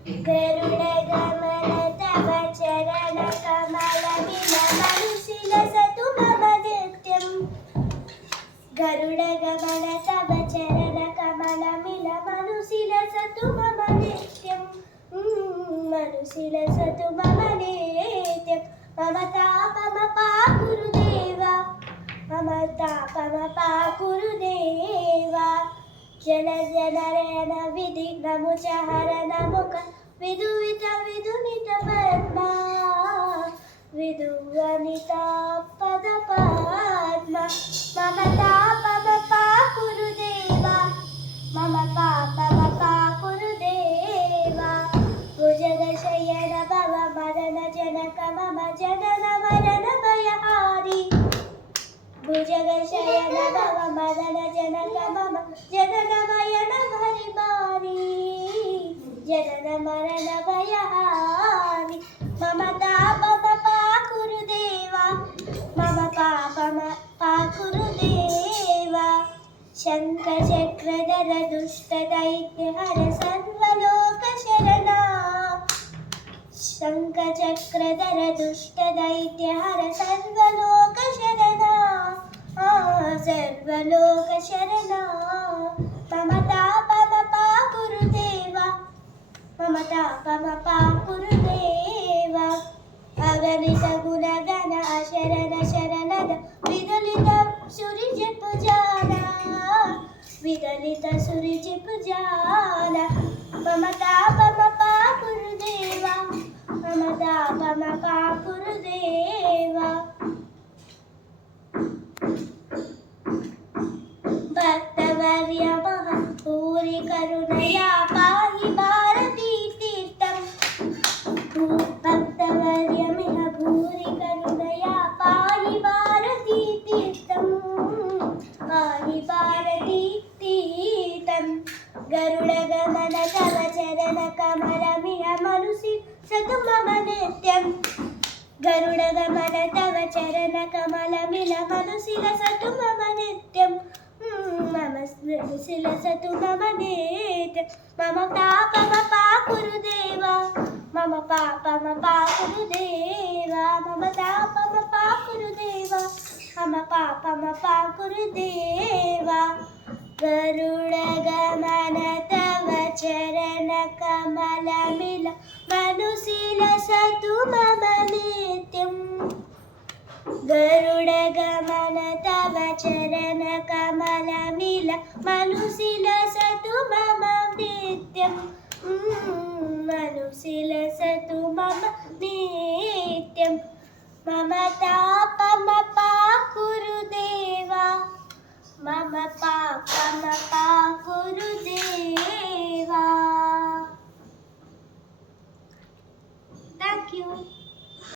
गरुडगमन तव चरणकमलमिलमनुशिलसतु मम नित्यं गरुडगमन तव चरणकमलमिलमनुशिलसतु मम नित्यं मनुशिलसतु मम नित्यं मम तापमपाकुरुदेवा मम तापमपाकुरुदेवा जन जनरयन विधिघ्नमुचहरणमुख विदुवित विदुनित पद्मा विदुवनिता पदपद्मा मम तापमपाकुरुदेवा मम पापमपाकुरुदेवा भुजगशयन भव मदन जनक मम जनन मरण भयहारी भुजगशयन भव मदन जनक मम जनन मरण भरिभारी जनन मरण भयहारी मम तापमपाकुरुदेवा मम पापमपाकुरुदेवा शङ्खचक्रधर दुष्टदैत्यहर सर्वलोकशरणा शङ्खचक्रधर दुष्टदैत्यहर सर्वलोकशरणा सर्वलोकशरणा मम तापमपाकुरुदेवा मम तापमपाकुरुदेवा अगणित गुणगण अशरण शरणद विदलित सुरिजपुजाना विदलित सुरिजपुजाना मम तापमपाकुरुदेवा मम तापमपाकुरुदेवा भक्तवर्य महत्पूरि करुणया पाहि भारती तीर्थं भक्तवर्य मिह भूरि करुणया पाहि भारती तीर्थं पाहि भारती तीर्थं गरुडगमन तव चरणकमलमिह मनुशिलसतु मम नित्यं गरुडगमन तव चरणकमलमिह मनुशिलसतु मम नित्यं मम शिलसतु मम नित्यं मम तापमपाकुरुदेवा मम पापमपाकुरुदेवा मम तापमपाकुरुदेवा मम पापमपाकुरुदेवा गरुडगमन तव चरणकमलमिल मनुशिलसतु मम नित्यं गरुडगमन तव चरणकमलमिल मनुशिलसतु मम नित्यं मनुशिलसतु मम नित्यं मम तापमपाकुरुदेवा मम पापमपाकुरुदेवा